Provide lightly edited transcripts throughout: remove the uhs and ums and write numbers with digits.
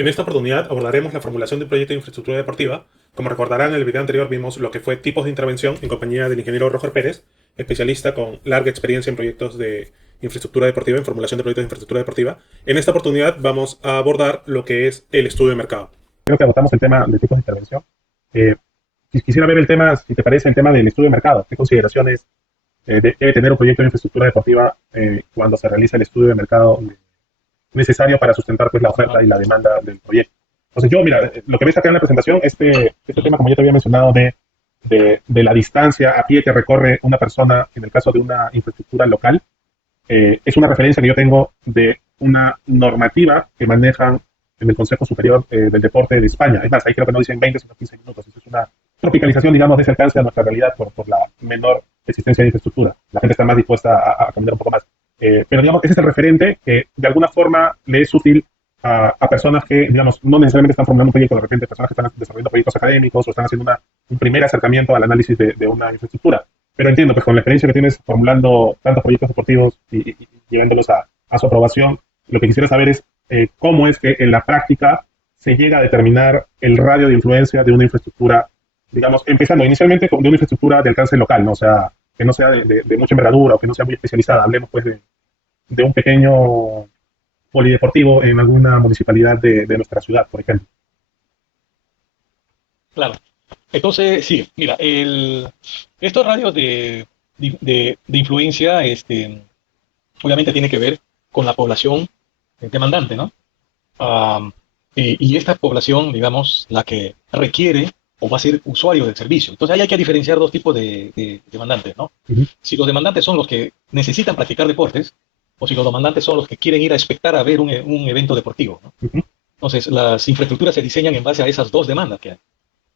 En esta oportunidad abordaremos la formulación de un proyecto de infraestructura deportiva. Como recordarán, en el video anterior vimos lo que fue tipos de intervención en compañía del ingeniero Roger Pérez, especialista con larga experiencia en proyectos de infraestructura deportiva, en formulación de proyectos de infraestructura deportiva. En esta oportunidad vamos a abordar lo que es el estudio de mercado. Creo que agotamos el tema de tipos de intervención. Eh, Quisiera ver el tema, si te parece, el tema del estudio de mercado. ¿Qué consideraciones debe tener un proyecto de infraestructura deportiva cuando se realiza el estudio de mercado necesario para sustentar pues, la oferta y la demanda del proyecto? Entonces yo, mira, lo que ves acá en la presentación, este tema, como ya te había mencionado, de la distancia a pie que recorre una persona en el caso de una infraestructura local, es una referencia que yo tengo de una normativa que manejan en el Consejo Superior del Deporte de España. Es más, ahí creo que no dicen 20, sino 15 minutos. Eso es una tropicalización, digamos, de ese alcance a nuestra realidad por la menor existencia de infraestructura. La gente está más dispuesta a caminar un poco más. Pero, digamos, ese es el referente que de alguna forma le es útil a personas que, digamos, no necesariamente están formulando un proyecto, de repente personas que están desarrollando proyectos académicos o están haciendo un primer acercamiento al análisis de una infraestructura. Pero entiendo, pues con la experiencia que tienes formulando tantos proyectos deportivos y llevándolos a su aprobación, lo que quisiera saber es cómo es que en la práctica se llega a determinar el radio de influencia de una infraestructura, digamos, empezando inicialmente de una infraestructura de alcance local, ¿no? O sea, que no sea de mucha envergadura o que no sea muy especializada. Hablemos pues de un pequeño polideportivo en alguna municipalidad de nuestra ciudad, por ejemplo. Claro. Entonces, sí, mira, estos radios de influencia, obviamente tiene que ver con la población demandante, ¿no? Ah, y esta población, digamos, la que requiere o va a ser usuario del servicio. Entonces ahí hay que diferenciar dos tipos de demandantes, ¿no? Ujú. Si los demandantes son los que necesitan practicar deportes, o si los demandantes son los que quieren ir a espectar a ver un evento deportivo, ¿no? Ujú. Entonces las infraestructuras se diseñan en base a esas dos demandas que hay.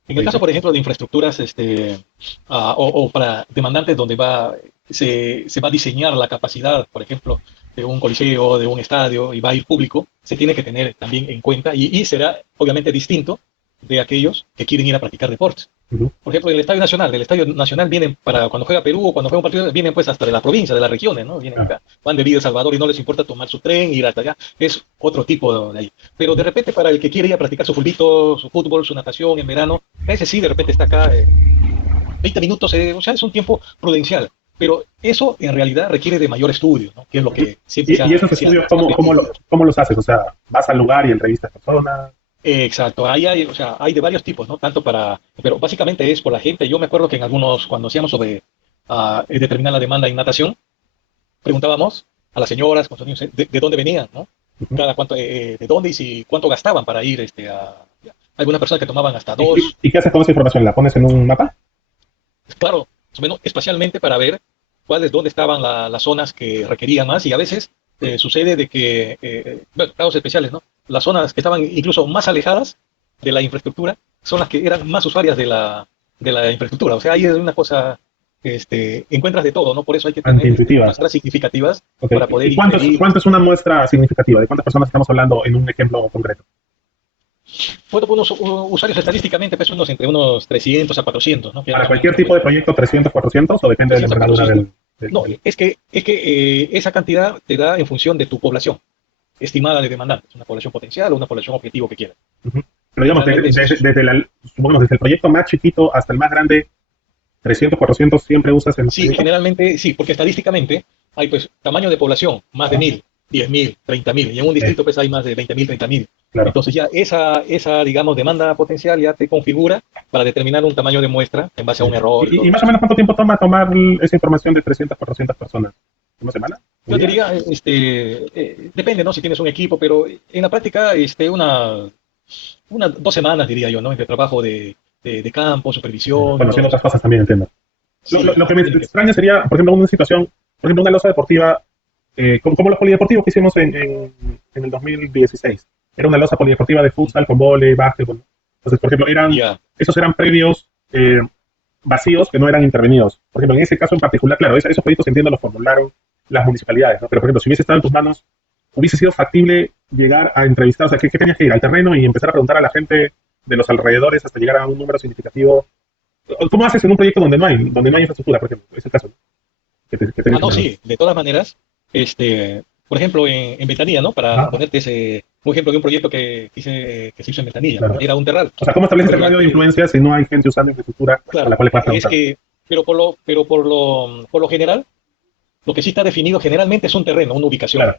En el caso, por ejemplo, de infraestructuras o para demandantes donde se va a diseñar la capacidad, por ejemplo, de un coliseo, de un estadio, y va a ir público, se tiene que tener también en cuenta y será obviamente distinto de aquellos que quieren ir a practicar deportes. Ujú. Por ejemplo, del Estadio Nacional vienen para cuando juega Perú o cuando juega un partido, vienen pues hasta de la provincia, de las regiones, ¿no? Vienen Ah, acá, van de Villa El Salvador y no les importa tomar su tren, ir hasta allá. Es otro tipo de ahí. Pero de repente para el que quiere ir a practicar su fulbito, su fútbol, su natación en verano, ese sí de repente está acá 20 minutos, o sea, es un tiempo prudencial. Pero eso en realidad requiere de mayor estudio, ¿no? Que es lo que siempre y esos estudios, ¿cómo los haces? O sea, vas al lugar y entrevistas a personas. Exacto, ahí hay, o sea, hay de varios tipos, ¿no? Tanto pero básicamente es por la gente. Yo me acuerdo que en algunos, cuando hacíamos sobre determinar la demanda en natación, preguntábamos a las señoras con sus niños de dónde venían, ¿no? Ujú. Cada cuánto, de dónde y si cuánto gastaban para ir, algunas personas que tomaban hasta dos, ¿Y qué haces con esa información? ¿La pones en un mapa? claro, más o menos, espacialmente para ver dónde estaban las zonas que requerían más y a veces sucede de que, bueno, casos especiales, ¿no? Las zonas que estaban incluso más alejadas de la infraestructura son las que eran más usuarias de la infraestructura. O sea, ahí es una cosa, encuentras de todo, ¿no? Por eso hay que tener Antiintuitiva. muestras significativas Okay. para poder ¿Y inferir. cuánto es una muestra significativa? ¿De cuántas personas estamos hablando en un ejemplo concreto? Bueno, pues unos usuarios estadísticamente, pues entre unos 300 a 400, ¿no? Que es ¿Para más o menos cualquier lo que tipo de proyecto 300, 400 o depende de la 300 a envergadura 400. del, No, del- es que esa cantidad te da en función de tu población estimada de demandantes, una población potencial o una población objetivo que quiera. Ujú. Pero digamos, Realmente es eso. supongamos, desde el proyecto más chiquito hasta el más grande, 300, 400 siempre usas en los Sí, proyectos. generalmente sí, porque estadísticamente hay pues tamaño de población, más de Ajá. 1000, 10.000, 30.000, y en un Sí, distrito pues hay más de 20.000, 30.000. claro. Entonces ya esa, digamos, demanda potencial ya te configura para determinar un tamaño de muestra en base a un error y Y todo más o eso. menos cuánto tiempo toma tomar esa información de 300, 400 personas? ¿Una semana? ¿Un Yo día? diría, depende, ¿no? Si tienes un equipo, pero en la práctica, unas 2 semanas, diría yo, ¿no? Entre trabajo de campo, supervisión y Bueno, todo haciendo eso. otras cosas también entiendo. Sí, Lo que claro, me tiene que. extraña sería, por ejemplo, una situación, por ejemplo, una losa deportiva, como los polideportivos que hicimos en el 2016. Era una losa polideportiva de futsal con vóley, básquetbol. Entonces, por ejemplo, Ya, esos eran predios vacíos que no eran intervenidos. Por ejemplo, en ese caso en particular, claro, esos proyectos entiendo los formularon las municipalidades, ¿no? Pero, por ejemplo, si hubiese estado en tus manos, hubiese sido factible llegar a entrevistar, o sea, ¿qué tenías que ir al terreno y empezar a preguntar a la gente de los alrededores hasta llegar a un número significativo? ¿Cómo haces en un proyecto donde no hay infraestructura, por ejemplo? Es el caso, ¿no? Que te he no, mencionado. sí, de todas maneras, este, por ejemplo, en Ventanilla, ¿no? Para Ah, ponerte un ejemplo de un proyecto que se hizo en Ventanilla. claro. Era un terral. O sea, ¿cómo estableces el radio de Durante, influencia si no hay gente usando infraestructura a la claro, cual le puedas es preguntar? que, por lo general, lo que sí está definido generalmente es un terreno, una ubicación. Claro.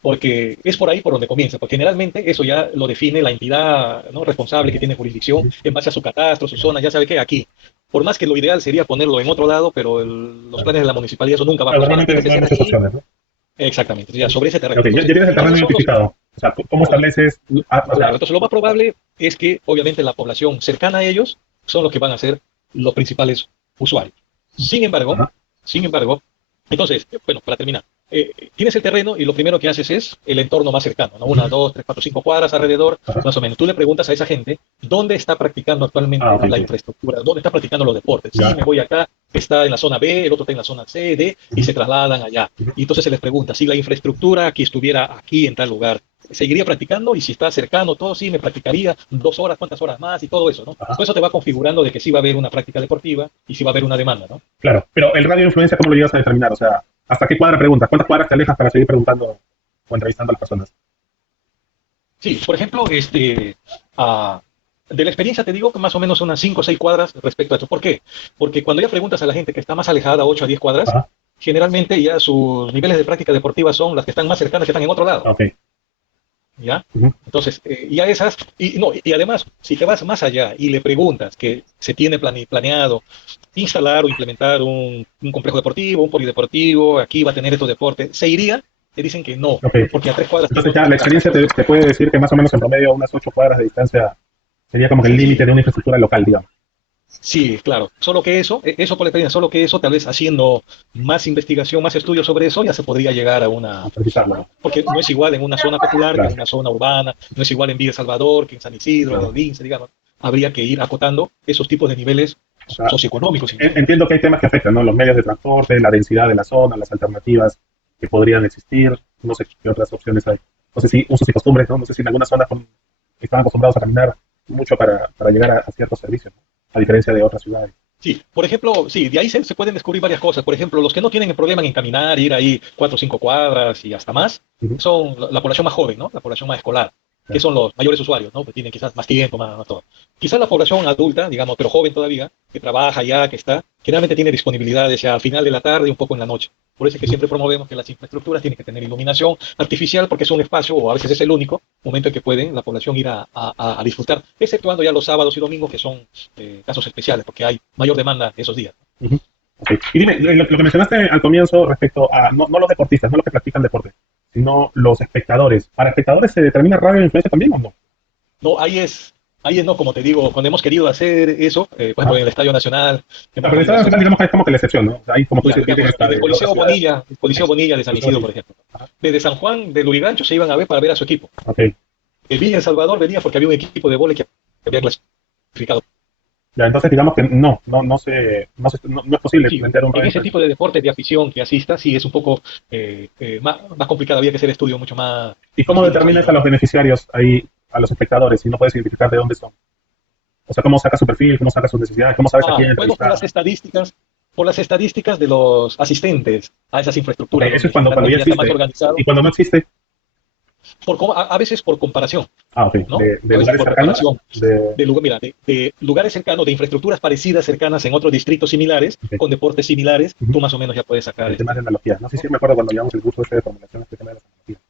Porque es por ahí por donde comienza, porque generalmente eso ya lo define la entidad, ¿no?, responsable que tiene jurisdicción en base a su catastro, su zona, ya sabe que aquí. Por más que lo ideal sería ponerlo en otro lado, pero los planes de la municipalidad eso nunca va a Pero funcionar. normalmente Tiene que no hay ser muchas aquí, opciones, ¿no? exactamente, ya sobre ese terreno. Ok, ya Entonces, tienes el terreno esos son los, identificado. O sea, ¿cómo estableces? O claro, sea, entonces lo más probable es que obviamente la población cercana a ellos son los que van a ser los principales usuarios. Sin embargo, ajá, sin embargo, entonces, bueno, para terminar, tienes el terreno y lo primero que haces es el entorno más cercano, ¿no? Una, dos, tres, cuatro, cinco cuadras alrededor, ajá. más o menos. Tú le preguntas a esa gente dónde está practicando Ah, actualmente ok, la sí. infraestructura, dónde está practicando los deportes. Sí, Ya. me voy acá, está en la zona B, el otro está en la zona C, D, y Ujú, se trasladan allá. ujú. Y entonces se les pregunta, si la infraestructura aquí estuviera aquí en tal lugar, seguiría practicando, y si está cercano todo, sí, me practicaría 2 horas, cuántas horas más y todo eso, ¿no? Ajá, Todo eso te va configurando de que sí va a haber una práctica deportiva y sí va a haber una demanda, ¿no? claro. Pero el radio de influencia, ¿cómo lo llevas a determinar? O sea, ¿hasta qué cuadra preguntas? ¿Cuántas cuadras te alejas para seguir preguntando o entrevistando a las personas? Sí, por ejemplo, de la experiencia te digo que más o menos unas 5 o 6 cuadras respecto a esto. ¿Por qué? Porque cuando ya preguntas a la gente que está más alejada, 8 a 10 cuadras, Ajá, generalmente ya sus niveles de práctica deportiva son las que están más cercanas, que están en otro lado. ok. ¿Ya? Ujú, Entonces, y a esas, y, no, y además, si te vas más allá y le preguntas que se tiene planeado instalar o implementar un complejo deportivo, un polideportivo, aquí va a tener estos deportes, se iría, te dicen que no, ok. porque a 3 cuadras Entonces no ya tiene la casa. experiencia te puede decir que más o menos en promedio unas 8 cuadras de distancia sería como que el Sí, límite sí, de una infraestructura local, digamos. sí, claro. Solo que eso por la experiencia, solo que eso, tal vez haciendo más investigación, más estudios sobre eso, ya se podría llegar a A una, precisarlo, ¿no? porque no es igual en una zona popular que en Claro, una zona urbana, no es igual en Villa Salvador que en San Isidro, claro. Lince, digamos. Habría que ir acotando esos tipos de niveles O sea, socioeconómicos incluso. entiendo que hay temas que afectan, ¿no? Los medios de transporte, la densidad de la zona, las alternativas que podrían existir, no sé qué otras opciones hay. No sé si usos y costumbres, ¿no? No sé si en algunas zonas están acostumbrados a caminar mucho para llegar a ciertos servicios, ¿no? A diferencia de otras ciudades. Sí, por ejemplo, sí, de ahí se pueden descubrir varias cosas. Por ejemplo, los que no tienen el problema en caminar, ir ahí 4 o 5 cuadras y hasta más, Ujú, son la población más joven, ¿no? La población más escolar, que claro. son los mayores usuarios, ¿no? Que tienen quizás más tiempo, más todo. Quizás la población adulta, digamos, pero joven todavía, que trabaja ya, que está, generalmente tiene disponibilidades ya al final de la tarde y un poco en la noche. Por eso es que Ujú, siempre promovemos que las infraestructuras tienen que tener iluminación artificial, porque es un espacio, o a veces es el único momento en que pueden la población ir a disfrutar, exceptuando ya los sábados y domingos, que son casos especiales, porque hay mayor demanda esos días. ujú. Ok. Y dime, lo que mencionaste al comienzo respecto a no los deportistas, no los que practican deporte, sino los espectadores. ¿Para espectadores se determina radio de influencia también o no? No, ahí es no, como te digo, cuando hemos querido hacer eso, por ejemplo, Ajá. en el Estadio Nacional, que hemos Pero el podido Estado hacer, Nacional, digamos que es como que la excepción, ¿no? O sea, ahí, como tú claro, dices, tienen digamos, hasta en de otras ciudades. El Coliseo Bonilla de San Eso Isidro, sí. por ejemplo. Ajá. Desde San Juan de Lurigancho se iban a ver para ver a su equipo. Ok. El Villa El Salvador venía porque había un equipo de vóley que había clasificado. Ya, entonces digamos que no es posible Sí, vender un en radio ese influencer. tipo de deportes de afición que asista, sí es un poco más complicado, había que hacer estudios mucho más, ¿Y más cómo finos ahí, determinas a ¿no? los beneficiarios ahí, a los espectadores, si no puedes identificar de dónde son? O sea, ¿cómo sacas su perfil? ¿Cómo sacas sus necesidades? ¿Cómo sabes a quién Bueno, entrevistar? por las estadísticas de los asistentes a esas Ok, infraestructuras, eso es donde cuando ya generalmente ya está más existe. organizado, Y cuando no existe, a veces por comparación, ok, ¿no? de A veces lugares por cercanos, comparación mira, de lugares cercanos, de infraestructuras parecidas, cercanas en otros distritos similares, ok, con deportes similares, ujú, tú más o menos ya puedes sacar el tema de analogías. No sé ¿no? si me acuerdo cuando llevamos el curso este de formulación, este tema de las analogías.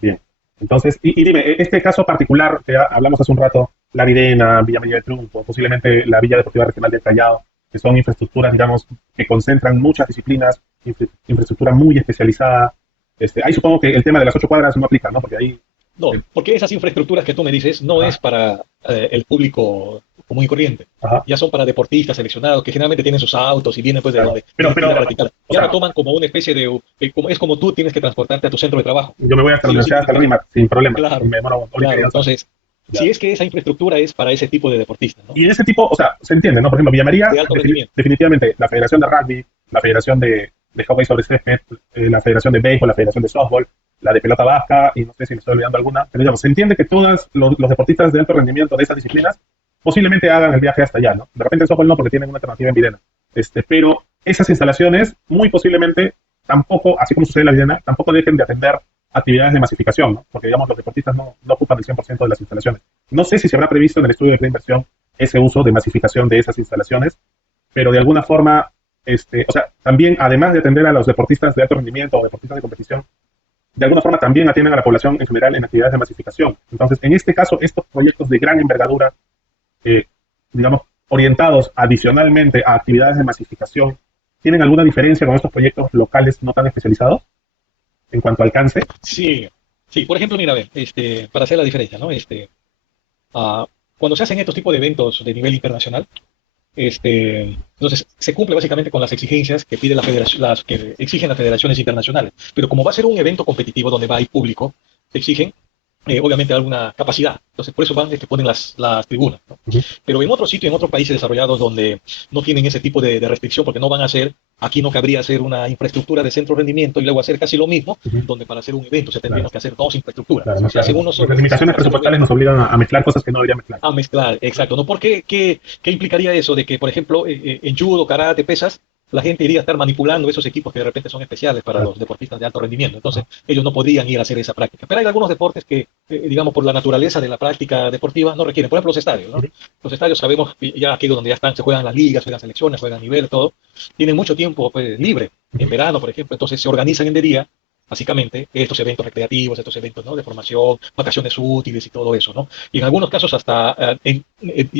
Bien. Entonces, y dime, este caso particular que hablamos hace un rato, La Videna, Villa María del Triunfo, posiblemente la Villa Deportiva Regional del Callao, que son infraestructuras, digamos, que concentran muchas disciplinas, infraestructura muy especializada. Ahí supongo que el tema de las 8 cuadras no aplica, ¿no? Porque ahí... No, eh, porque esas infraestructuras que tú me dices no ajá, es para el público común y corriente. ajá, Ya son para deportistas seleccionados que generalmente tienen sus autos y vienen pues de claro. donde tienen que ir a practicar. O Ya lo sea, toman como una especie es como tú tienes que transportarte a tu centro de trabajo. yo me voy hasta la Sí o sí universidad, tienes hasta el que ir. RIMAC, sin problema, y Claro, me demoro hora y claro. media, 2 horas. Entonces, Ya. si es que esa infraestructura es para ese tipo de deportistas, ¿no? Y en ese tipo, o sea, se entiende, ¿no? Por ejemplo, Villa María, De alto rendimiento. definitivamente, la Federación de Rugby, la Federación de Hockey sobre césped, la Federación de Béisbol, la Federación de Softball, la de Pelota Vasca, y no sé si me estoy olvidando alguna, pero digamos, se entiende que todos los deportistas de alto rendimiento de esas disciplinas posiblemente hagan el viaje hasta allá, ¿no? De repente el softball no, porque tienen una alternativa en Videna. Pero esas instalaciones muy posiblemente tampoco, así como sucede en la Videna, tampoco dejen de atender actividades de masificación, ¿no? Porque, digamos, los deportistas no ocupan el 100% de las instalaciones. No sé si se habrá previsto en el estudio de preinversión ese uso de masificación de esas instalaciones, pero de alguna forma, o sea, también, además de atender a los deportistas de alto rendimiento o deportistas de competición, de alguna forma también atienden a la población en general en actividades de masificación. Entonces, en este caso, estos proyectos de gran envergadura, digamos, orientados adicionalmente a actividades de masificación, ¿tienen alguna diferencia con estos proyectos locales no tan especializados en cuanto a alcance? Sí, sí, por ejemplo, mira, a ver, para hacer la diferencia, ¿no? Cuando se hacen estos tipos de eventos de nivel internacional, entonces se cumple básicamente con las exigencias que pide la federación, las que exigen las federaciones internacionales. Pero como va a ser un evento competitivo donde va a ir público, te exigen obviamente alguna capacidad. Entonces por eso van, ponen las tribunas, ¿no? Ujú. Pero en otros sitios, en otros países desarrollados donde no tienen ese tipo de restricción, porque no van a hacer, aquí no cabría hacer una infraestructura de centro de rendimiento y luego hacer casi lo mismo, Ujú. donde para hacer un evento se Claro, tendríamos que hacer dos infraestructuras. claro, no, Si hacen claro. uno Porque las solo, limitaciones para hacer un presupuestales evento. nos obligan a mezclar cosas que no deberían mezclar. A mezclar, exacto, ¿no? Porque, ¿qué implicaría eso? De que, por ejemplo, en judo, karate, pesas, la gente iría a estar manipulando esos equipos que de repente son especiales para Claro. los deportistas de alto rendimiento. Entonces, Ajá. ellos no podrían ir a hacer esa práctica. Pero hay algunos deportes que, digamos, por la naturaleza de la práctica deportiva, no requieren. Por ejemplo, los estadios, ¿no? Ujú. Los estadios sabemos que ya aquí donde ya están, se juegan las ligas, juegan selecciones, juegan nivel, todo. Tienen mucho tiempo pues, libre. En Ujú. verano, por ejemplo, entonces se organizan en de día básicamente estos eventos recreativos, estos eventos, ¿no?, de formación, vacaciones útiles y todo eso, ¿no? Y en algunos casos hasta y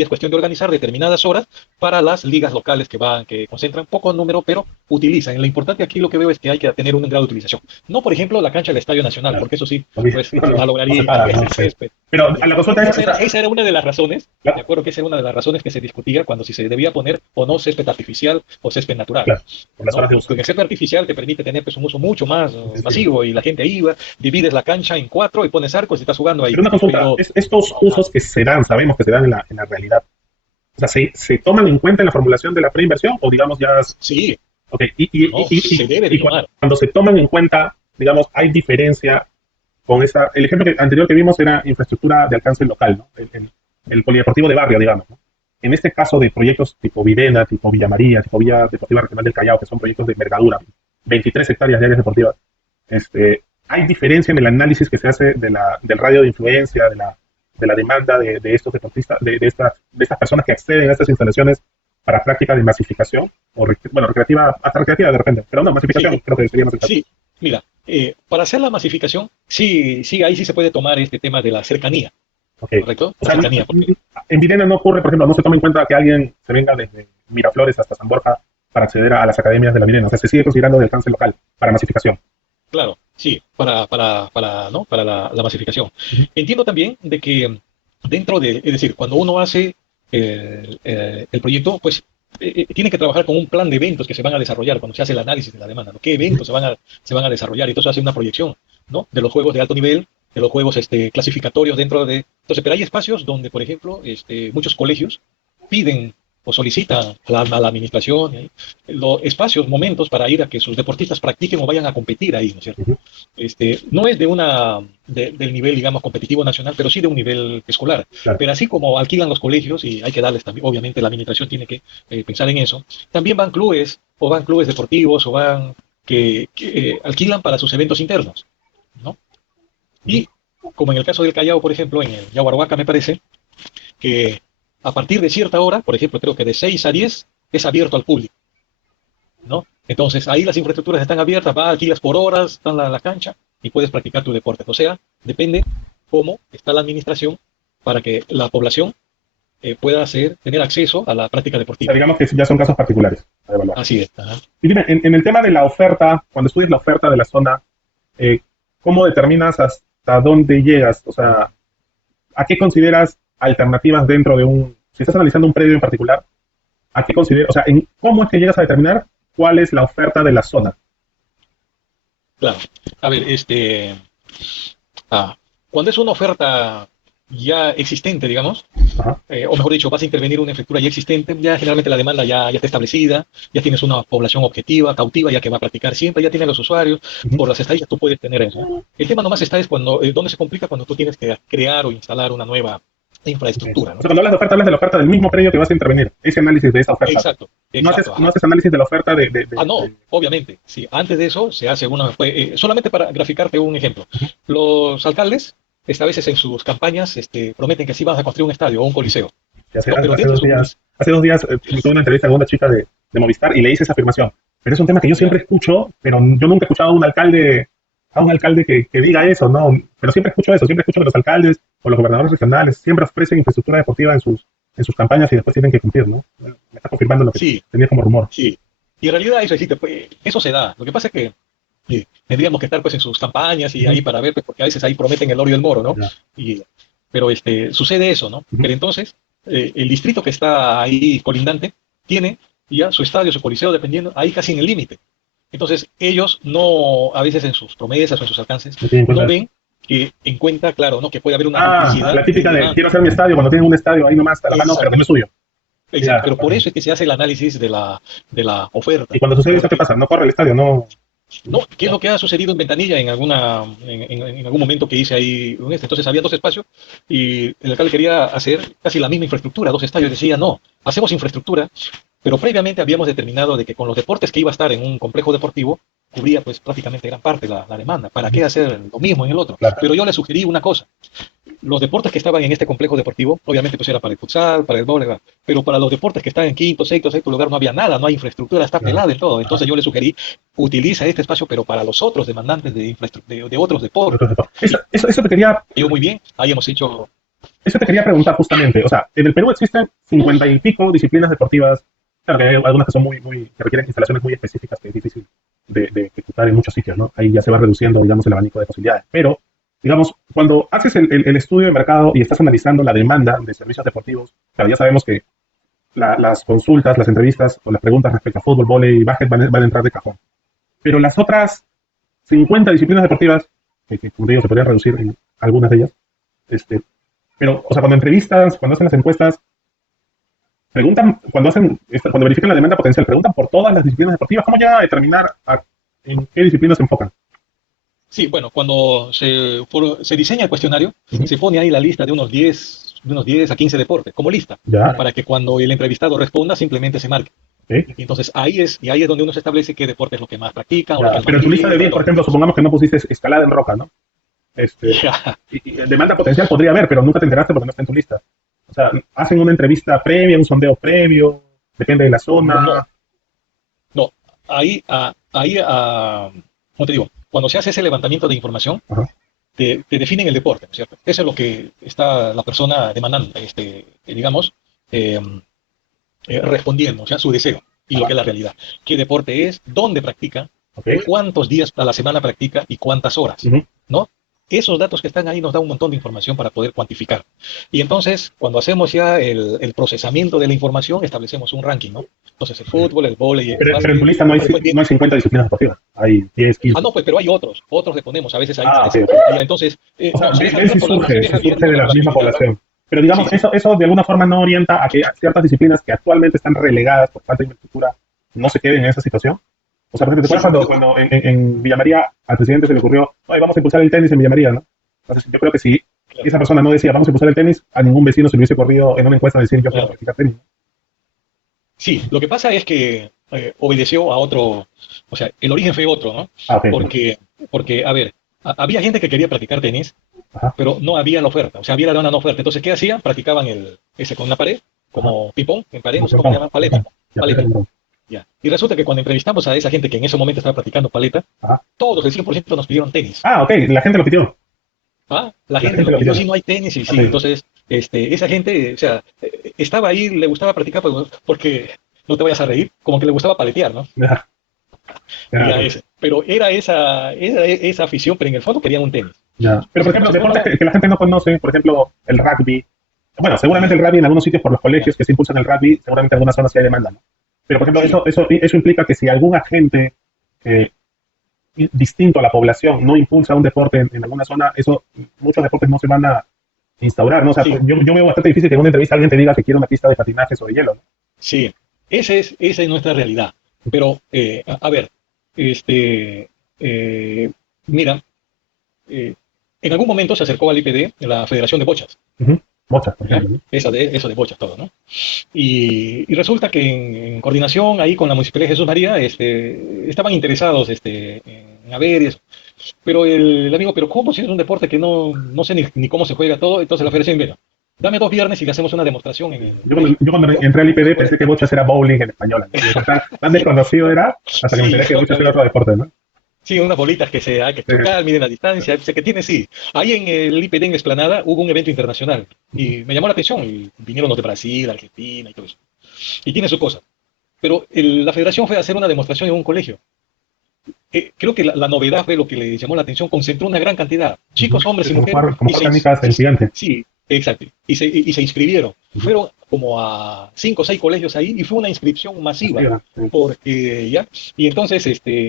es cuestión de organizar determinadas horas para las ligas locales que van, que concentran poco número, pero utilizan. Lo importante aquí lo que veo es que hay que tener un grado de utilización. No, por ejemplo, la cancha del Estadio Nacional, Claro. porque eso sí, Oye, pues no, no se malograría paga, ¿no? el Sí. césped. Pero a Ya. la consulta es, o sea, Esa era una de las razones, de claro, acuerdo que esa era una de las razones que se discutía cuando si se debía poner o no césped artificial o césped natural, claro, por las ¿no? horas de uso. Porque el césped artificial te permite tener pues, un uso mucho más Sí, sí. masivo y la gente iba, divides la cancha en cuatro y pones arcos y estás jugando ahí. Pero una consulta, Pero, estos ajá, usos que se dan, sabemos que se dan en la realidad, o sea, ¿se toman en cuenta en la formulación de la preinversión o digamos ya, sí, ok, no, se debe de y tomar. cuando se toman en cuenta, digamos, hay diferencia con esa, el ejemplo anterior que vimos era infraestructura de alcance local, ¿no? El polideportivo de barrio, digamos, ¿no? En este caso de proyectos tipo Videna, tipo Villa María, tipo Villa Deportiva Regional del Callao, que son proyectos de envergadura, 23 hectáreas de áreas deportivas, hay diferencia en el análisis que se hace del radio de influencia, de la demanda de estos deportistas, de estas personas que acceden a estas instalaciones para práctica de masificación, o bueno, recreativa, hasta recreativa de repente, pero no, masificación Sí, creo que sería más el caso. sí, mira, para hacer la masificación, sí, sí, ahí sí se puede tomar este tema de la cercanía, Ok. ¿correcto? O La sea, cercanía, porque, en Videna no ocurre, por ejemplo, no se toma en cuenta que alguien se venga desde Miraflores hasta San Borja para acceder a las academias de la Videna. O sea, se sigue considerando de alcance local para masificación. claro, sí, ¿no? Para la masificación. Ujú. Entiendo también de que dentro de, es decir, cuando uno hace el proyecto, pues tiene que trabajar con un plan de eventos que se van a desarrollar cuando se hace el análisis de la demanda, ¿no? ¿Qué eventos se van a desarrollar? Y entonces hace una proyección, ¿no? De los juegos de alto nivel, de los juegos clasificatorios dentro de... Entonces, pero hay espacios donde, por ejemplo, muchos colegios piden o solicitan a la administración los espacios, momentos para ir a que sus deportistas practiquen o vayan a competir ahí, ¿no es cierto? Ujú. No es del nivel, digamos, competitivo nacional, pero sí de un nivel escolar. Claro. Pero así como alquilan los colegios, y hay que darles también, obviamente la administración tiene que pensar en eso, también van clubes, o van clubes deportivos, o van que alquilan para sus eventos internos, ¿no? Ujú. Y como en el caso del Callao, por ejemplo, en el Yaguaruaca me parece, que a partir de cierta hora, por ejemplo, creo que de 6 a 10 es abierto al público, ¿no? Entonces ahí las infraestructuras están abiertas, va, alquilas por horas, está la cancha y puedes practicar tu deporte. O sea, depende cómo está la administración para que la población pueda tener acceso a la práctica O sea, deportiva. digamos que ya son casos particulares a evaluar. Así es. Ajá. Y dime, en el tema de la oferta, cuando estudias la oferta de la zona, eh, ¿cómo determinas hasta dónde llegas? O sea, ¿a qué consideras alternativas dentro de si estás analizando un predio en particular, ¿a qué consideras, o sea, cómo es que llegas a determinar cuál es la oferta de la zona? Claro. A ver, cuando es una oferta ya existente, digamos, Ajá. o mejor dicho, vas a intervenir una infraestructura ya existente, ya generalmente la demanda ya está establecida, ya tienes una población objetiva, cautiva, ya que va a practicar siempre, ya tienes los usuarios, Ujú. por las estadísticas tú puedes tener eso. El tema nomás está es donde se complica cuando tú tienes que crear o instalar una nueva infraestructura, O ¿no? sea, cuando hablas de la oferta del mismo predio que vas a intervenir, ese análisis de esa oferta. Exacto, No haces, exacto, no ajá. haces análisis de la oferta No, obviamente, sí. Antes de eso se hace una, solamente para graficarte un ejemplo. Ujú. Los alcaldes, a veces en sus campañas, este, prometen que sí van a construir un estadio o un coliseo, Que Hace, ¿no? Pero hace dentro de dos su días, municipio, hace 2 días me tuve una entrevista con una chica de Movistar y le hice esa afirmación. Pero es un tema que yo siempre ya, escucho, pero yo nunca he escuchado a un alcalde que diga eso, ¿no? Pero siempre escucho eso, siempre escucho que los alcaldes o los gobernadores regionales siempre ofrecen infraestructura deportiva en sus campañas y después tienen que cumplir, ¿no? Me está confirmando lo que sí, tenía como rumor. sí. Y en realidad eso existe, pues, eso se da. Lo que pasa es que tendríamos que estar pues en sus campañas y Ujú. ahí para ver, pues, porque a veces ahí prometen el oro y el moro, ¿no? Ya. Y, pero sucede eso, ¿no? Ujú. Pero entonces, el distrito que está ahí colindante tiene ya su estadio, su coliseo, dependiendo, ahí casi en el límite. Entonces, ellos no, a veces en sus promesas o en sus alcances, No tienen en no cuenta eso. ven que en cuenta, claro, ¿no? Que puede haber una Ah, duplicidad la de típica de demanda. quiero hacer mi estadio cuando tienen un estadio ahí nomás a la mano, pero que no Exacto, es suyo. exacto. Ya, Pero ok. por eso es que se hace el análisis de la Y oferta. cuando sucede eso, ¿qué Porque pasa? No corre el estadio, no. no, ¿qué es lo que ha sucedido en Ventanilla en algún momento que hice ahí un este? Entonces había dos espacios y el alcalde quería hacer casi la misma infraestructura, dos estadios. Decía, no, hacemos infraestructura, pero previamente habíamos determinado de que con los deportes que iba a estar en un complejo deportivo, cubría pues prácticamente gran parte la demanda. ¿Para qué hacer lo mismo en el otro? Claro. Pero yo le sugerí una cosa, los deportes que estaban en este complejo deportivo, obviamente pues era para el futsal, para el voleibol, pero para los deportes que están en quinto, sexto lugar no había nada, no hay infraestructura, está Claro. pelada en todo. Ajá. Entonces yo le sugerí, utiliza este espacio, pero para los otros demandantes de, de otros deportes. Eso, Y eso, eso te quería, yo muy bien, ahí hemos hecho, eso te quería preguntar justamente. O sea, en el Perú existen 50 y pico disciplinas deportivas. Claro que hay algunas que son que requieren instalaciones muy específicas que es difícil de ejecutar en muchos sitios, ¿no? Ahí ya se va reduciendo, digamos, el abanico de posibilidades. Pero, digamos, cuando haces el estudio de mercado y estás analizando la demanda de servicios deportivos, claro, ya sabemos que las consultas, las entrevistas o las preguntas respecto a fútbol, vóley y básquet van a entrar de cajón. Pero las otras 50 disciplinas deportivas, que como te digo, se podrían reducir en algunas de ellas, este, pero, o sea, cuando entrevistas, cuando hacen las encuestas, preguntan, cuando verifican la demanda potencial, preguntan por todas las disciplinas deportivas, ¿cómo llegan a determinar en qué disciplinas se enfocan? sí, bueno, cuando se diseña el cuestionario, Ujú. se pone ahí la lista de unos 10 a 15 deportes, como lista, Ya, para que cuando el entrevistado responda simplemente se marque. ¿eh? Y entonces ahí es donde uno se establece qué deporte es lo que más practican o lo que Ya. es más Pero en tu lista de pedido, 10, por ejemplo, supongamos que no pusiste escalada en roca, ¿no? ya, Y demanda potencial podría haber, pero nunca te enteraste porque no está en tu lista. O sea, hacen una entrevista previa, un sondeo previo, depende de la no, zona. no, ahí, ¿cómo te digo? Cuando se hace ese levantamiento de información, Ajá. te definen el deporte, ¿no es cierto? Eso es lo que está la persona demandando, digamos, eh, respondiendo, o sea, su deseo y lo Ajá. que es la realidad. ¿Qué deporte es? ¿Dónde practica? Ok. ¿Cuántos días a la semana practica y cuántas horas? Ujú. ¿No? Esos datos que están ahí nos dan un montón de información para poder cuantificar. Y entonces, cuando hacemos ya el procesamiento de la información, establecemos un ranking, ¿no? Entonces, el fútbol, el vóley, el Pero en tu básquet, lista no hay, no dependiendo. hay 50 disciplinas deportivas. Hay 10, 15. No, pues, pero hay otros le ponemos, a veces ahí Ah, ok, parece. ok. Y entonces, O sea, no, si es ves si abierto, surge, si si deja surge abierto de la la misma posibilidad, ¿no? población. Pero digamos, Sí, sí. eso de alguna forma no orienta a que ciertas disciplinas que actualmente están relegadas por falta de infraestructura no se queden en esa situación. O sea, porque te acuerdas Sí, cuando en Villa María al presidente se le ocurrió, "Ay, vamos a impulsar el tenis en Villa María, ¿no? Entonces, yo creo que si claro, esa persona no decía, vamos a impulsar el tenis, a ningún vecino se le hubiese ocurrido en una encuesta decir, yo quiero claro. practicar tenis. Sí, lo que pasa es que obedeció a otro, o sea, el origen fue otro, ¿no? Ah, ok, ok. Porque a ver, había gente que quería practicar tenis, Ajá, pero no había la oferta, o sea, había una oferta. Entonces, ¿qué hacían? Practicaban ese con una pared, ajá. como ping-pong en pared, no Como sé cómo se ping-pong, llama, paleta, ping-pong. Ya, parece paleta. ping-pong. Ya. Y resulta que cuando entrevistamos a esa gente que en ese momento estaba practicando paleta, Ajá. todos, el 100% nos pidieron tenis. Ah, ok, la gente lo pidió. ¿Ah? La La gente gente lo lo pidió, pidió. sí, no hay tenis, y Ok. sí. Entonces, esa gente, o sea, estaba ahí, le gustaba practicar, pues, porque no te vayas a reír, como que le gustaba paletear, ¿no? Ya, Y ya, a ese. Pero era esa afición, pero en el fondo querían un tenis. ya. Pero, por Entonces, ejemplo, cuando se deportes forma, que la gente no conoce, por ejemplo, el rugby. Bueno, seguramente ya, el rugby en algunos sitios por los ya, colegios que se impulsan el rugby, seguramente en algunas zonas sí hay demanda, ¿no? Pero, por ejemplo, sí, eso implica que si algún agente eh, distinto a la población no impulsa un deporte en alguna zona, muchos deportes no se van a instaurar, ¿no? O sea, sí, yo veo bastante difícil que en una entrevista alguien te diga que quiere una pista de patinaje sobre hielo, ¿no? sí. Esa es nuestra realidad. Pero, a ver, este, eh, mira, eh, en algún momento se acercó al IPD, la Federación de Bochas, Ujú. Bochas, por ¿ya? ejemplo, ¿no? Eso de bochas, todo, ¿no? Y resulta que en coordinación ahí con la Municipalidad de Jesús María, estaban interesados en haber eso. Pero el amigo, pero ¿cómo si es un deporte que no sé ni cómo se juega todo? Entonces la federación, mira, dame 2 viernes y le hacemos una demostración en el colegio. Yo cuando entré al IPD pensé que bochas era bowling en español, ¿no? Y tan Sí, desconocido era hasta que me sí, enteré que bochas era totalmente. otro deporte, ¿no? Sí, unas bolitas que hay que Sí, chocar, miden la distancia, sé que tiene, sí. Ahí en el IPD en Esplanada hubo un evento internacional y me llamó la atención y vinieron los de Brasil, Argentina y todo eso. Y tiene su cosa. Pero la federación fue a hacer una demostración en un colegio. Creo que la novedad fue lo que le llamó la atención, concentró una gran cantidad, chicos, hombres y mujeres, como jugar canicas en gigante. sí, exacto, y se inscribieron. Ujú. Fueron como a 5 o 6 colegios ahí y fue una inscripción Así masiva, era, sí. porque ya, y entonces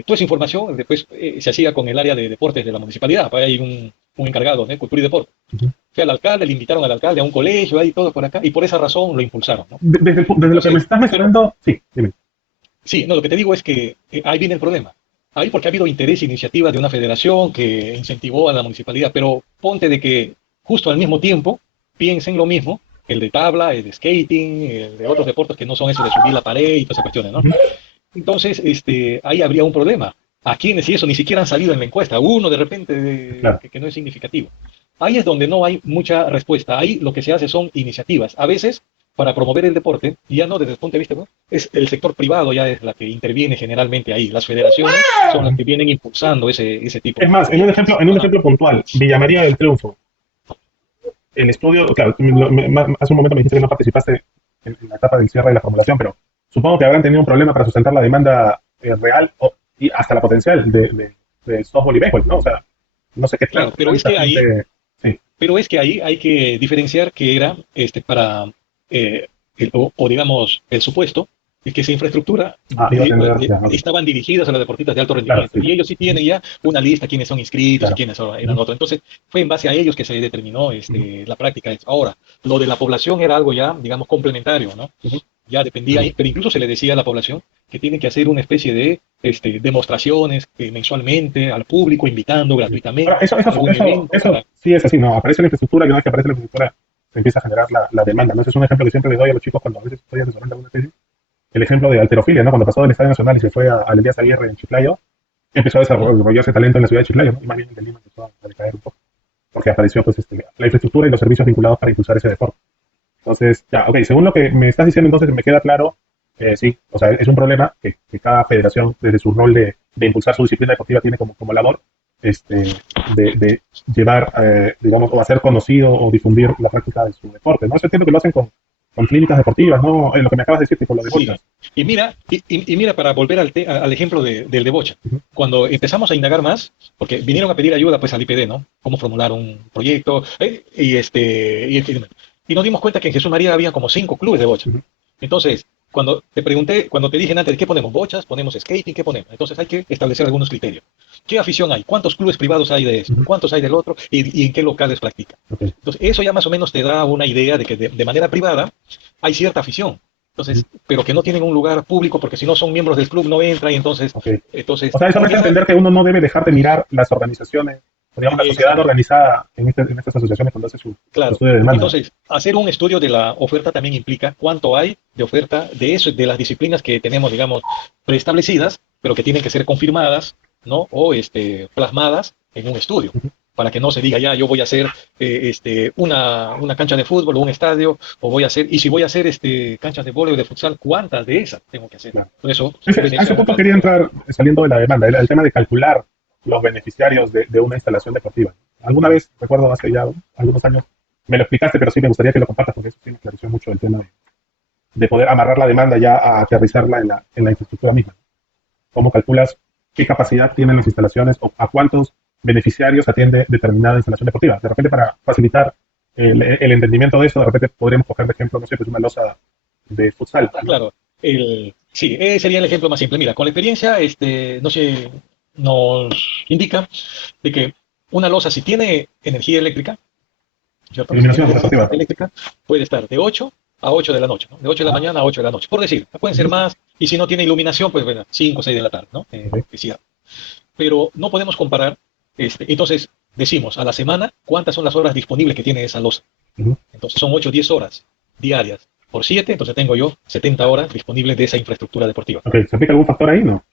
toda esa información después se hacía con el área de deportes de la municipalidad, pues hay un encargado de cultura y deporte. Ujú. Fue al alcalde, le invitaron al alcalde a un colegio, ahí todo por acá, y por esa razón lo impulsaron, ¿no? Desde lo que me Entonces, estás pero mencionando, sí, dime. sí, no, lo que te digo es que ahí viene el problema. Ahí porque ha habido interés e iniciativa de una federación que incentivó a la municipalidad, pero ponte de que justo al mismo tiempo piensen lo mismo, el de tabla, el de skating, el de otros deportes que no son esos de subir la pared y todas esas cuestiones, ¿no? Ujú. Entonces, ahí habría un problema. A quienes y eso ni siquiera han salido en la encuesta, uno de repente Claro. que no es significativo. Ahí es donde no hay mucha respuesta. Ahí lo que se hace son iniciativas. A veces, para promover el deporte, y ya no desde el punto de vista, ¿no? Es el sector privado ya es la que interviene generalmente ahí. Las federaciones son las que vienen impulsando ese tipo Es de más, actividades. en un ejemplo puntual, Villa María del Triunfo, el estudio, claro, hace un momento me dijiste que no participaste en la etapa del cierre de la formulación, pero supongo que habrán tenido un problema para sustentar la demanda real y hasta la potencial de softball y béisbol, ¿no? O sea, no sé qué Claro, tanta gente. Sí, pero es que ahí hay que diferenciar que era para, digamos, el supuesto, y que esa infraestructura iba a atender, ya, ok. estaban dirigidas a los deportistas de alto Claro, rendimiento. sí. Y ellos sí tienen ya una lista, quiénes son inscritos y Claro. quiénes eran Ujú, otros. Entonces, fue en base a ellos que se determinó ujú, la práctica. Ahora, lo de la población era algo ya, digamos, complementario, ¿no? ujú. Ya dependía, pero incluso se le decía a la población que tienen que hacer una especie de demostraciones mensualmente al público, invitando Ahora, gratuitamente a algún evento eso para... sí es así, ¿no? Aparece la infraestructura y una vez que aparece la infraestructura se empieza a generar la demanda, ¿no? Ese es un ejemplo que siempre les doy a los chicos cuando a veces estoy asesorando alguna tesis. El ejemplo de alterofilia, ¿no? Cuando pasó del Estadio Nacional y se fue al Elías Aguirre en Chiclayo, empezó a Ujú. desarrollarse talento en la ciudad de Chiclayo, ¿no? Y más bien en Lima empezó a decaer un poco, porque apareció pues, la infraestructura y los servicios vinculados para impulsar ese deporte. Entonces, ya, ok, según lo que me estás diciendo, entonces me queda claro, sí, o sea, es un problema que cada federación, desde su rol de impulsar su disciplina deportiva, tiene como labor de llevar, digamos, o hacer conocido o difundir la práctica de su deporte, ¿no? Eso entiendo que lo hacen con clínicas deportivas, ¿no? En lo que me acabas de decir, con lo de Sí, bochas. y mira, para volver al ejemplo del de Bocha, Ujú, cuando empezamos a indagar más, porque vinieron a pedir ayuda pues al IPD, ¿no? Cómo formular un proyecto, y nos dimos cuenta que en Jesús María había como 5 clubes de bocha. ujú, Entonces, cuando te dije antes, ¿qué ponemos? ¿Bochas? ¿Ponemos skating? ¿Qué ponemos? Entonces hay que establecer algunos criterios. ¿Qué afición hay? ¿Cuántos clubes privados hay de esto? ujú, ¿Cuántos hay del otro? ¿Y en qué locales practican? ok, Entonces, eso ya más o menos te da una idea de que de manera privada hay cierta afición. ujú, Entonces, pero que no tienen un lugar público porque si no son miembros del club no entran y entonces, ok. O entonces sea, eso me hace esa, entender que uno no debe dejar de mirar las organizaciones, o digamos, la sociedad exacto, organizada en estas asociaciones cuando hace su claro. estudio de demanda. Entonces, hacer un estudio de la oferta también implica cuánto hay de oferta de eso, de las disciplinas que tenemos, digamos, preestablecidas, pero que tienen que ser confirmadas, ¿no? O plasmadas en un estudio, Ujú. para que no se diga ya, yo voy a hacer una cancha de fútbol o un estadio, o voy a hacer, y si voy a hacer canchas de vóley o de futsal, ¿cuántas de esas tengo que hacer? Claro. Por eso A evidencia ese un punto quería cálculo. entrar saliendo de la demanda, el tema de calcular los beneficiarios de una instalación deportiva. Alguna vez, recuerdo hace ya algunos años, me lo explicaste, pero sí me gustaría que lo compartas porque eso sí me clarificó mucho el tema de poder amarrar la demanda ya a aterrizarla en la infraestructura misma. ¿Cómo calculas qué capacidad tienen las instalaciones o a cuántos beneficiarios atiende determinada instalación deportiva? De repente, para facilitar el entendimiento de eso, de repente podríamos coger de ejemplo, no sé, pues una losa de futsal, Ah, ¿no? claro, sí, ese sería el ejemplo más simple. Mira, con la experiencia, no sé, nos indica de que una losa, si tiene energía eléctrica, ¿cierto? Si tiene Iluminación energía deportiva. eléctrica, puede estar de 8 a 8 de la noche, ¿no? De 8 de la Ajá. mañana a 8 de la noche. Por decir, pueden ser Ujú. más, y si no tiene iluminación, pues bueno, 5 o 6 de la tarde, ¿no? Ok. Que cierra. Pero no podemos comparar, entonces decimos a la semana cuántas son las horas disponibles que tiene esa losa. Ujú. Entonces son 8 o 10 horas diarias por 7, entonces tengo yo 70 horas disponibles de esa infraestructura deportiva. Ok, ¿se aplica algún factor ahí? No.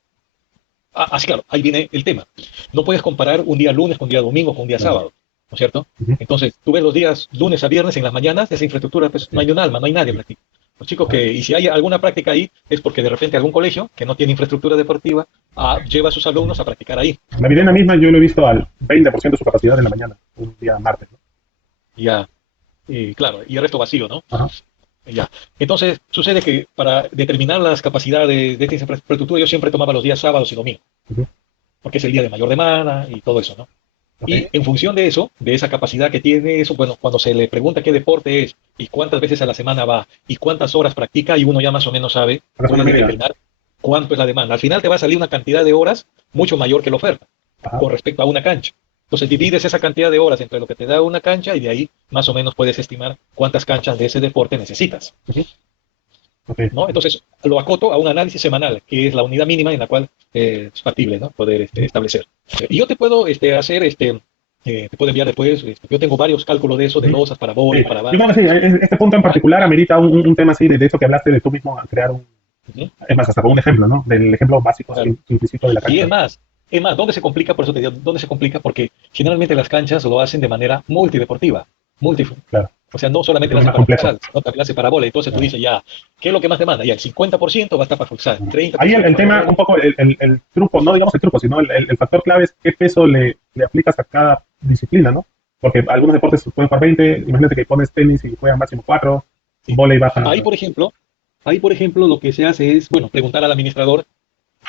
Sí, claro, ahí viene el tema. No puedes comparar un día lunes con un día domingo con un día Claro. sábado, ¿no es cierto? Ujú. Entonces, tú ves los días lunes a viernes en las mañanas, esa infraestructura, pues no Sí. hay un alma, no hay nadie practica. Los chicos que, y si hay alguna práctica ahí, es porque de repente algún colegio que no tiene infraestructura deportiva lleva a sus alumnos a practicar ahí. La Videna misma yo lo he visto al 20% de su capacidad en la mañana, un día martes, ¿no? Ya, y claro, y el resto vacío, ¿no? Ajá. Ya. Entonces, sucede que para determinar las capacidades de esta infraestructura, yo siempre tomaba los días sábados y domingos, Ujú. porque es el día de mayor demanda y todo eso, ¿no? Ok. Y en función de eso, de esa capacidad que tiene eso, bueno, cuando se le pregunta qué deporte es y cuántas veces a la semana va y cuántas horas practica, y uno ya más o menos sabe, Hagas una puede medida. determinar cuánto es la demanda. Al final te va a salir una cantidad de horas mucho mayor que la oferta Ajá. con respecto a una cancha. Entonces divides esa cantidad de horas entre lo que te da una cancha y de ahí más o menos puedes estimar cuántas canchas de ese deporte necesitas, Ujú. Ok. ¿no? Entonces lo acoto a un análisis semanal, que es la unidad mínima en la cual es factible, ¿no? Poder establecer. Y yo te puedo hacer, te puedo enviar después, yo tengo varios cálculos de eso, de Ujú. losas para Sí. vóley, para Yo creo que básquet. sí, este punto en particular amerita un tema así, de eso que hablaste de tú mismo crear un, Ujú, es más, hasta con un ejemplo, ¿no? Del ejemplo básico, claro. simplecito de la Y cancha. es más, ¿dónde se complica? Por eso te digo, ¿dónde se complica? Porque generalmente las canchas lo hacen de manera multideportiva, multi, Claro. o sea, no Es solamente lo la hacen más para complejo. futsal, sino también la hacen para vóley. Entonces tú Claro. dices, ya, ¿qué es lo que más demanda? Ya, el 50% va a estar para futsal, Ahí 30% el para tema, un vóley. poco el truco, no digamos el truco, sino el factor clave es qué peso le aplicas a cada disciplina, ¿no? Porque algunos deportes pueden jugar 20, imagínate que pones tenis y juegan máximo 4, Sí. vóley baja. Ahí, por ejemplo, ahí, por ejemplo, lo que se hace es, bueno, preguntar al administrador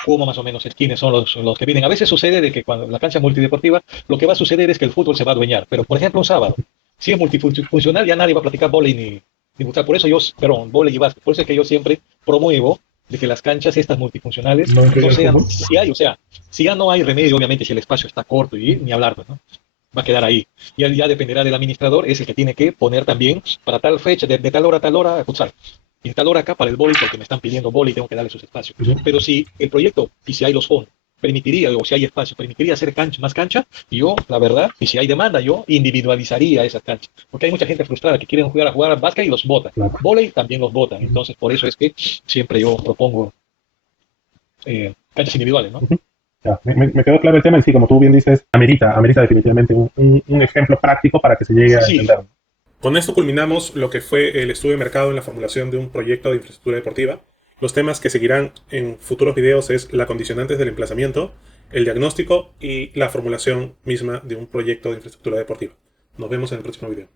cómo más o menos es, quiénes son los que vienen. A veces sucede de que cuando la cancha es multideportiva, lo que va a suceder es que el fútbol se va a adueñar. Pero, por ejemplo, un sábado, si es multifuncional, ya nadie va a practicar vóley ni futsal. Por eso yo, perdón, vóley y básquet. Por eso es que yo siempre promuevo de que las canchas estas multifuncionales No no incluye el sean, fútbol. si hay, o sea, si ya no hay remedio, obviamente, si el espacio está corto y ni hablar, pues, ¿no? Va a quedar ahí. Ya dependerá del administrador, es el que tiene que poner también para tal fecha, de tal hora a tal hora, futsal. Y de tal hora acá para el boli, porque me están pidiendo boli y tengo que darle sus espacios. Ujú. Pero si el proyecto, y si hay los fondos, permitiría, o si hay espacio, permitiría hacer cancha, más cancha, yo, la verdad, y si hay demanda, yo individualizaría esas canchas. Porque hay mucha gente frustrada que quieren jugar al básquet y los botan. Claro. Volei también los botan. Ujú. Entonces, por eso es que siempre yo propongo canchas individuales, ¿no? Ujú. Ya, me quedó claro el tema y sí, como tú bien dices, amerita definitivamente un ejemplo práctico para que se llegue a Sí, entender. Con esto culminamos lo que fue el estudio de mercado en la formulación de un proyecto de infraestructura deportiva. Los temas que seguirán en futuros videos es la condicionantes del emplazamiento, el diagnóstico y la formulación misma de un proyecto de infraestructura deportiva. Nos vemos en el próximo video.